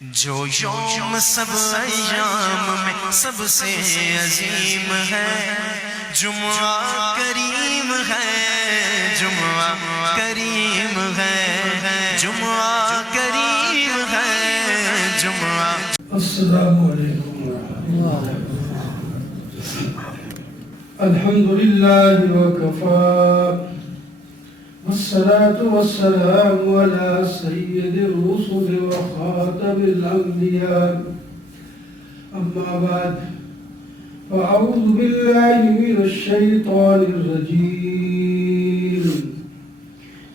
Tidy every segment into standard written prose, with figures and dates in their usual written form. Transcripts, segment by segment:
جو یوم سب ایام میں سب سے عظیم ہے، جمعہ کریم ہے، جمعہ کریم ہے، جمعہ کریم ہے، جمعہ۔ السلام علیکم ورحمۃ اللہ۔ الحمد للہ وکفی والصلاة والسلام على سید الرسل وخاتم الانبیاء، اما بعد فاعوذ باللہ من الشیطان الرجیم،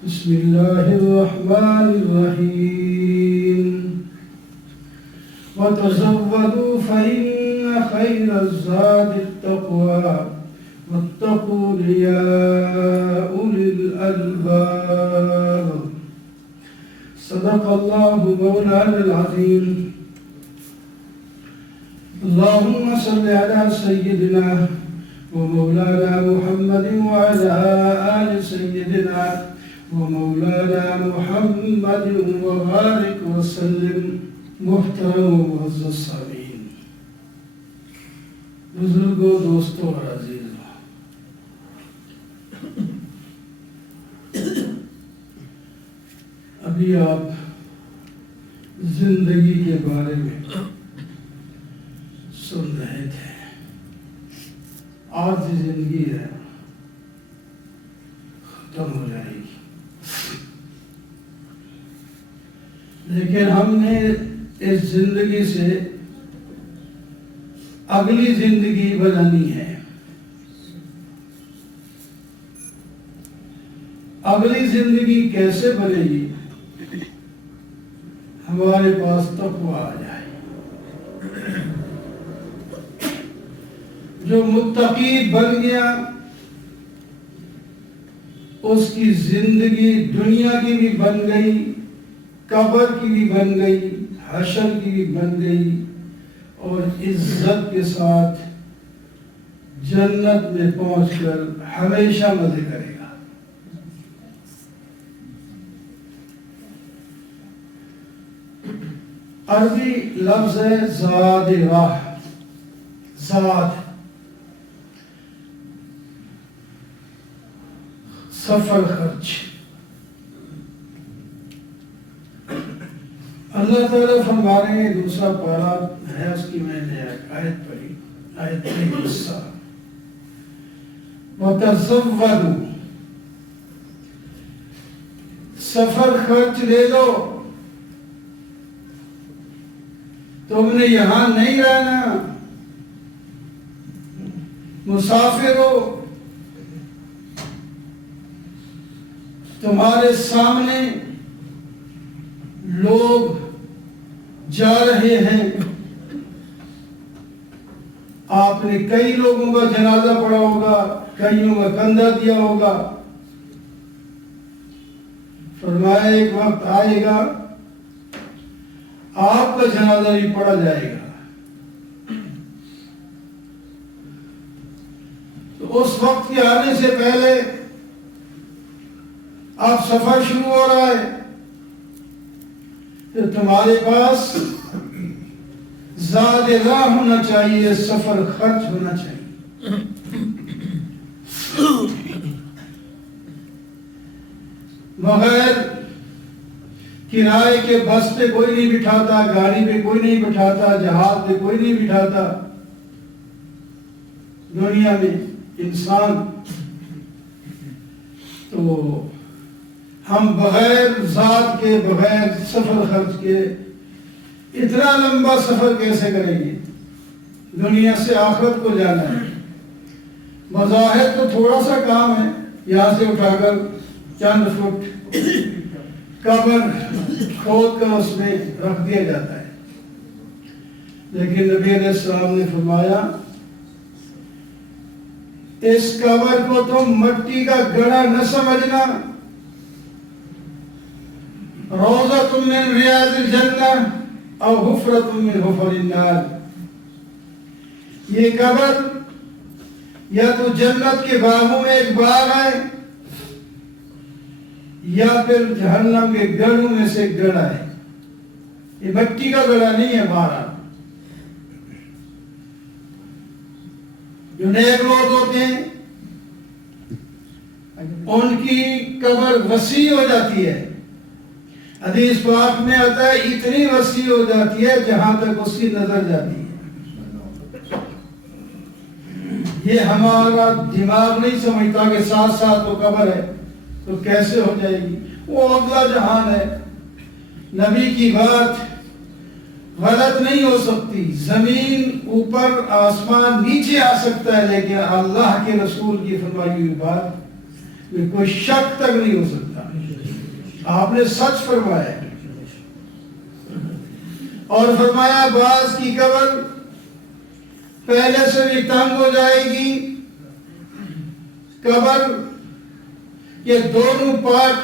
بسم اللہ الرحمن الرحیم۔ وتزودوا فإن خير الزاد التقوى واتقون يا أولي الألباب۔ صدق الله مولانا العظيم۔ اللهم صل على سيدنا ومولانا محمد وعلى آل سيدنا ومولانا محمد وبارك وسلم۔ محترم و معزز سامعین، بزرگوں، دوستوں اور عزیزوں، ابھی آپ زندگی کے بارے میں سن رہے تھے۔ آج زندگی ہے، ختم ہو جائے گی، لیکن ہم نے اس زندگی سے اگلی زندگی بنانی ہے۔ اگلی زندگی کیسے بنے گی؟ ہمارے پاس تقویٰ آ جائے۔ جو متقی بن گیا اس کی زندگی دنیا کی بھی بن گئی، قبر کی بھی بن گئی، حشر کی بھی بن گئی، اور عزت کے ساتھ جنت میں پہنچ کر ہمیشہ مزے کرے گا۔ عربی لفظ ہے زاد راہ، زاد سفر خرچ۔ اللہ تعالیٰ فرما رہے ہیں، دوسرا پارہ ہے، اس کی میں نے ایک آیت پڑھی، آیت کا حصہ، وَتَزَوَّدُوا، سفر خرچ لے لو، تم نے یہاں نہیں رہنا، مسافر ہو، تمہارے سامنے لوگ جا رہے ہیں، آپ نے کئی لوگوں کا جنازہ پڑھا ہوگا، کئیوں کا کندھا دیا ہوگا۔ فرمایا ایک وقت آئے گا آپ کا جنازہ بھی پڑھا جائے گا، تو اس وقت کے آنے سے پہلے آپ سفر شروع ہو رہا ہے، تو تمہارے پاس زاد راہ ہونا چاہیے، سفر خرچ ہونا چاہیے۔ بغیر کرائے کے بس پہ کوئی نہیں بٹھاتا، گاڑی پہ کوئی نہیں بٹھاتا، جہاز پہ کوئی نہیں بٹھاتا دنیا میں انسان۔ تو ہم بغیر ذات کے، بغیر سفر خرچ کے اتنا لمبا سفر کیسے کریں گے؟ دنیا سے آخرت کو جانا ہے۔ بظاہر تو تھوڑا سا کام ہے، یہاں سے اٹھا کر چند فٹ قبر کھود کر اس میں رکھ دیا جاتا ہے، لیکن نبی علیہ السلام نے فرمایا اس قبر کو تم مٹی کا گڑھا نہ سمجھنا، روضۃ من ریاض الجنہ او حفرۃ من حفر النار۔ یہ قبر یا تو جنت کے باغوں میں ایک باغ ہے، یا پھر جہنم کے گڑھوں میں سے گڑھا ہے۔ یہ مٹی کا گڑھا نہیں ہے ہمارا. جو نیک لوگ ہوتے ہیں ان کی قبر وسیع ہو جاتی ہے. حدیث پاک میں آتا ہے اتنی وسیع ہو جاتی ہے جہاں تک اس کی نظر جاتی ہے. یہ ہمارا دماغ نہیں سمجھتا کہ ساتھ ساتھ تو قبر ہے تو کیسے ہو جائے گی. وہ اگلا جہان ہے. نبی کی بات غلط نہیں ہو سکتی. زمین اوپر آسمان نیچے آ سکتا ہے لیکن اللہ کے رسول کی فرمائی ہوئی بات میں کوئی شک تک نہیں ہو سکتا. آپ نے سچ فرمایا. اور فرمایا بعض کی قبر پہلے سے بھی تنگ ہو جائے گی. قبر کے دونوں پارٹ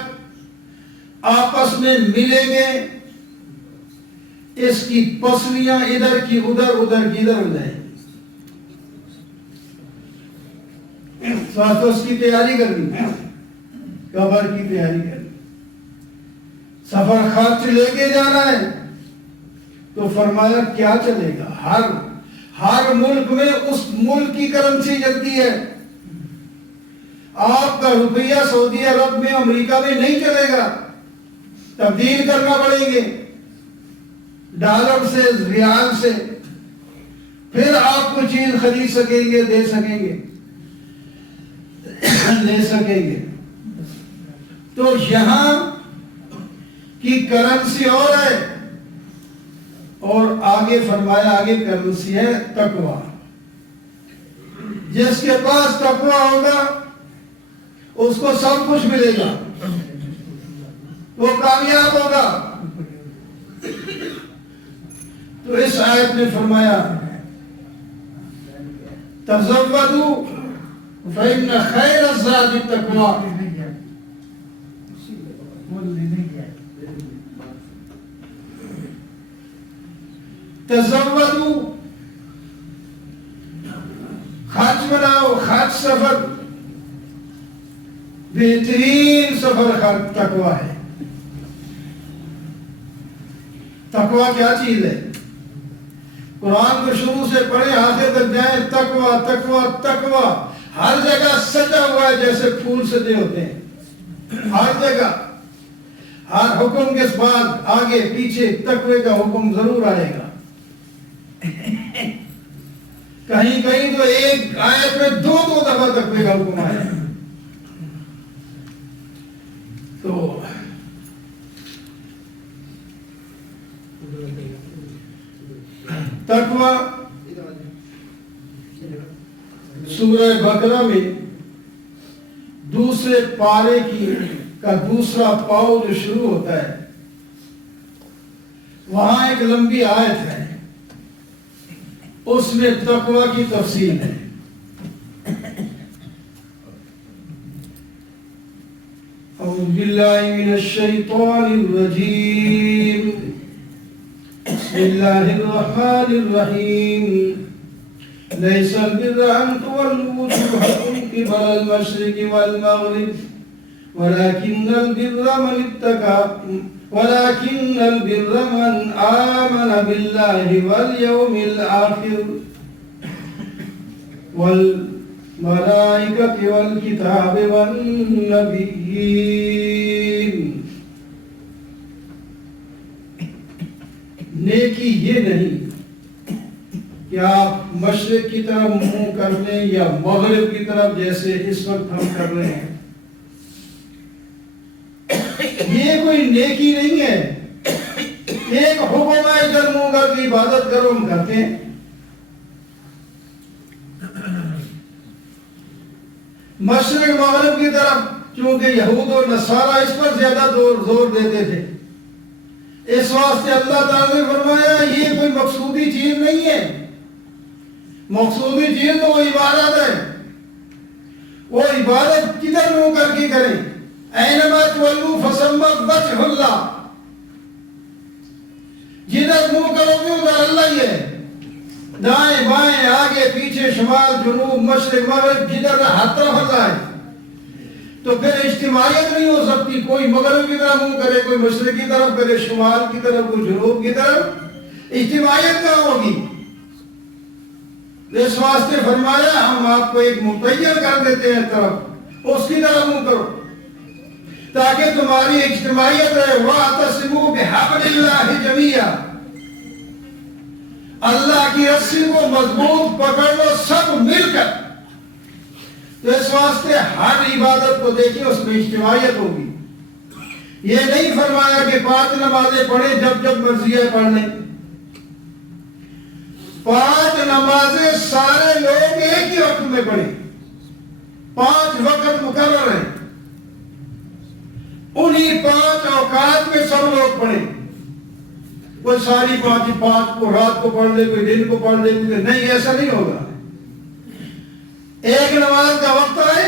آپس میں ملیں گے. اس کی پسلیاں ادھر کی ادھر ادھر کی ادھر ہو جائیں گی. ساتھ اس کی تیاری کرنی, قبر کی تیاری کرنی. سفر خرچ لے کے جانا ہے تو فرمایا کیا چلے گا. ہر ملک میں اس ملک کی کرنسی چلتی ہے. آپ کا روپیہ سعودی عرب میں امریکہ میں نہیں چلے گا, تبدیل کرنا پڑیں گے ڈالر سے ریال سے. پھر آپ کو چیز خرید سکیں گے, دے سکیں گے, لے سکیں گے. تو یہاں کی کرنسی اور ہے, اور آگے فرمایا آگے کرنسی ہے تقوی. جس کے پاس تقوی ہوگا اس کو سب کچھ ملے گا, وہ کامیاب ہوگا. تو اس آیت نے فرمایا تزودوا فإن خیر الزاد التقوی. تزودوا, خرچ بناؤ, خرچ سفر, بہترین سفر خرچ تقوی ہے. تقوی کیا چیز ہے؟ قرآن کو شروع سے پڑھیں آخر تک جائیں, تقوی تقوی تقوی. ہر جگہ سجا ہوا ہے جیسے پھول سجے ہوتے ہیں. ہر جگہ ہر حکم کے بعد آگے پیچھے تقوی کا حکم ضرور آئے گا. کہیں کہیں تو ایک آیت میں دو دفعہ تقوی کا حکم آیا. تو تقوی سورہ بقرہ میں دوسرے پارے کا دوسرا پاؤ جو شروع ہوتا ہے وہاں ایک لمبی آیت ہے, اس میں تقوی کی تفصیل ہے. اعوذ باللہ من الشیطان الرجیم, بسم اللہ الرحمن الرحیم. لیس البر ان تولوا وجوہکم قبل المشرق والمغرب ولكن البر من آمن بالله واليوم الآخر والملائكة والكتاب والنبيين. نیکی یہ نہیں کہ آپ مشرق کی طرف منہ کر لیں یا مغرب کی طرف جیسے اس وقت ہم کر رہے ہیں. یہ کوئی نیکی نہیں ہے. ایک حکم ہے ادھر منہ کر کے عبادت کرو, ہم کرتے ہیں. مشرق مغرب کی طرف چونکہ یہود اور نصارہ اس پر زیادہ زور دیتے تھے, اس واسطے اللہ تعالیٰ نے فرمایا یہ کوئی مقصودی چیز نہیں ہے. مقصودی چیز تو وہ عبادت ہے. وہ عبادت کدھر منہ کر کے کریں. اینما تولوا فثم وجہ اللہ, جدھر منہ کرو گے ادھر اللہ ہی ہے. دائیں بائیں آگے پیچھے شمال جنوب مشرق مغرب جدھر ہر طرف اللہ ہے. تو پھر اجتماعیت نہیں ہو سکتی. کوئی مغرب کی طرف منہ کرے, کوئی مشرق کی طرف کرے, شمال کی طرف, کوئی جنوب کی طرف, اجتماعیت کہاں ہوگی؟ اس واسطے فرمایا ہم آپ کو ایک متعین کر دیتے ہیں طرف, اس کی طرف منہ کرو تاکہ تمہاری اجتماعیت رہے. وَاعْتَصِمُوا بِحَبْلِ اللَّهِ جَمِيعًا, اللہ کی رسی کو مضبوط پکڑ لو سب مل کر. تو اس واسطے ہر عبادت کو دیکھیں اس میں اجتماعیت ہوگی. یہ نہیں فرمایا کہ 5 نمازیں پڑھیں جب جب مرضی ہے پڑھ لیں. 5 نمازیں سارے لوگ ایک ہی وقت میں پڑھیں, 5 وقت مقرر ہیں, انہی 5 اوقات میں سب لوگ پڑھیں. کوئی ساری 5 کو رات کو پڑھ لے, کوئی دن کو پڑھ لے, نہیں, ایسا نہیں ہوگا. ایک نماز کا وقت آئے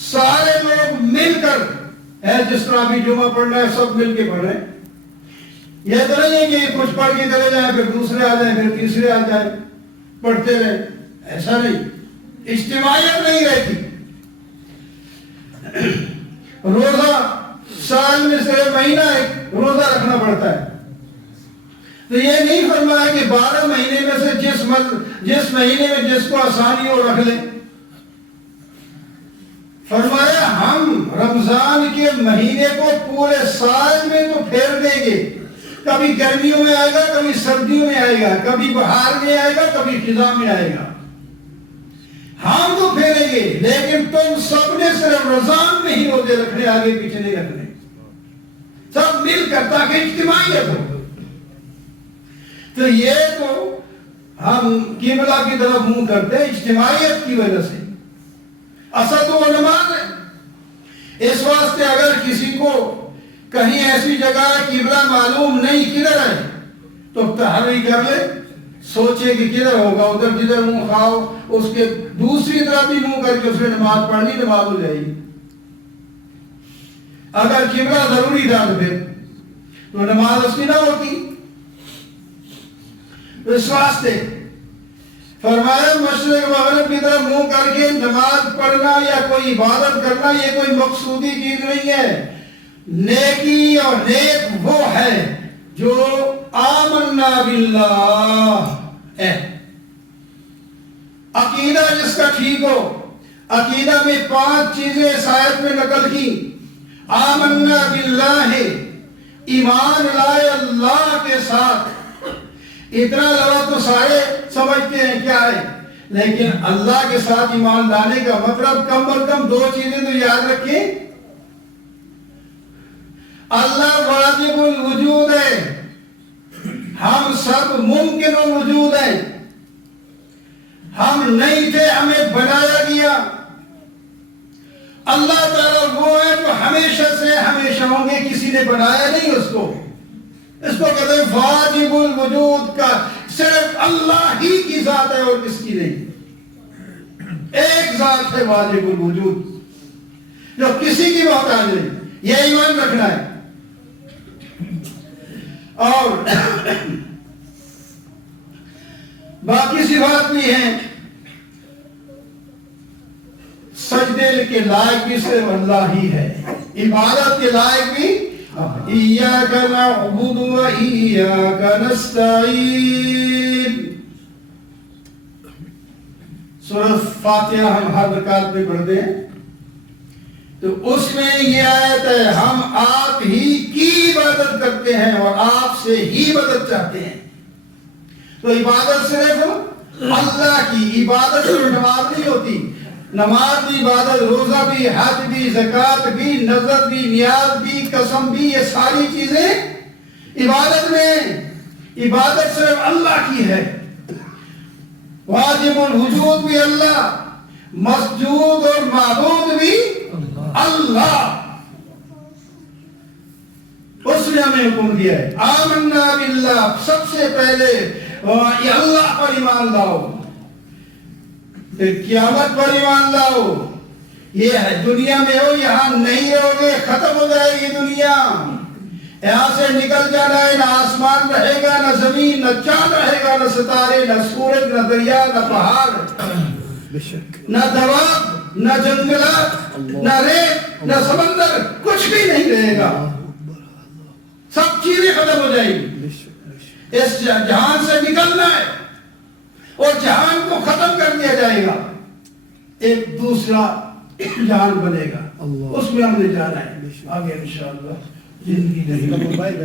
سارے لوگ مل کر, جس طرح ابھی جمعہ پڑھنا ہے سب مل کے پڑھیں. یہ تو نہیں ہے کہ کچھ پڑھ کے چلے جائیں پھر دوسرے آ جائیں پھر تیسرے آ جائیں پڑھتے رہیں, ایسا نہیں. اجتماعیت نہیں رہتی. روزہ سال میں صرف مہینہ ایک روزہ رکھنا پڑتا ہے. تو یہ نہیں فرمایا کہ 12 مہینے میں سے جس مہینے میں جس کو آسانی ہو رکھ لیں. فرمایا ہم رمضان کے مہینے کو پورے سال میں تو پھیر دیں گے. کبھی گرمیوں میں آئے گا, کبھی سردیوں میں آئے گا, کبھی بہار میں آئے گا, کبھی خزاں میں آئے گا. ہم تو پھیریں گے, لیکن تم سب نے صرف رمضان میں ہی روزے رکھنے, آگے پیچھے نہیں رکھنے, سب مل کر, تاکہ اجتماعیت ہو. تو یہ تو ہم قبلہ کی طرف منہ کرتے ہیں اجتماعیت کی وجہ سے. اصل تو وہ نماز ہے. اس واسطے اگر کسی کو کہیں ایسی جگہ قبلہ معلوم نہیں کدھر ہے تو تحری کر لے, سوچے کہ کدھر ہوگا, ادھر جدھر منہ کھاؤ اس کے دوسری طرف بھی منہ کر کے اس میں نماز پڑھنی, نماز ہو جائے گی. اگر قبلہ ضروری تھا تو نماز اس کی نہ ہوتی. اس واسطے فرمایا مشرق مغرب کی طرف منہ کر کے نماز پڑھنا یا کوئی عبادت کرنا یہ کوئی مقصودی چیز نہیں ہے. نیکی اور نیک وہ ہے جو آمنا باللہ ہے, عقیدہ جس کا ٹھیک ہو. عقیدہ میں 5 چیزیں اس آیت میں نقل کی. آمنا باللہ, ایمان لائے اللہ کے ساتھ. اتنا لفظ تو سارے سمجھتے ہیں کیا ہے, لیکن اللہ کے ساتھ ایمان لانے کا مطلب کم از کم 2 چیزیں تو یاد رکھیں. اللہ واجب الوجود ہے, ہم سب ممکن الوجود ہیں. ہم نہیں تھے, ہمیں بنایا گیا. اللہ تعالیٰ وہ ہے جو ہمیشہ سے ہمیشہ ہوں گے, کسی نے بنایا نہیں اس کو. اس کو کہتے ہیں واجب الوجود کا, صرف اللہ ہی کی ذات ہے اور کس کی نہیں. ایک ذات ہے واجب الوجود جو کسی کی محتاج نہیں. یہ ایمان رکھنا ہے. اور باقی صفات بھی ہیں. سجدے کے لائق بھی صرف اللہ ہی ہے, عبادت کے لائق بھی. ایاک نعبد و ایاک نستعین. سورۃ فاتحہ ہم ہر رکعت میں پڑھتے ہیں, تو اس میں یہ آیت ہے ہم آپ ہی کی عبادت کرتے ہیں اور آپ سے ہی مدد چاہتے ہیں. تو عبادت صرف اللہ کی. عبادت صرف نماز نہیں ہوتی, نماز بھی عبادت, روزہ بھی, حج بھی, زکوٰۃ بھی, نذر بھی, نیاز بھی, قسم بھی, یہ ساری چیزیں عبادت میں. عبادت صرف اللہ کی ہے. واجب الوجود بھی اللہ, مسجود اور معبود بھی اللہ. اس نے ہمیں حکم دیا ہے آمنا باللہ, سب سے پہلے یہ اللہ پر ایمان لاؤ, پھر قیامت پر ایمان لاؤ. یہ ہے دنیا میں ہو, یہاں نہیں رہو گے, ختم ہو جائے گی دنیا. یہاں سے نکل جانا ہے, نہ آسمان رہے گا, نہ زمین, نہ چاند رہے گا, نہ ستارے, نہ سورج, نہ دریا, نہ پہاڑ, نہ دواب, نہ جنگلات، نہ ریت، نہ سمندر، کچھ بھی نہیں رہے گا، سب چیزیں ختم ہو جائیں گی۔ اس جہان سے نکلنا ہے اور جہان کو ختم کر دیا جائے گا، ایک دوسرا جہان بنے گا، اس میں ہم نے جانا ہے آگے انشاءاللہ زندگی نہیں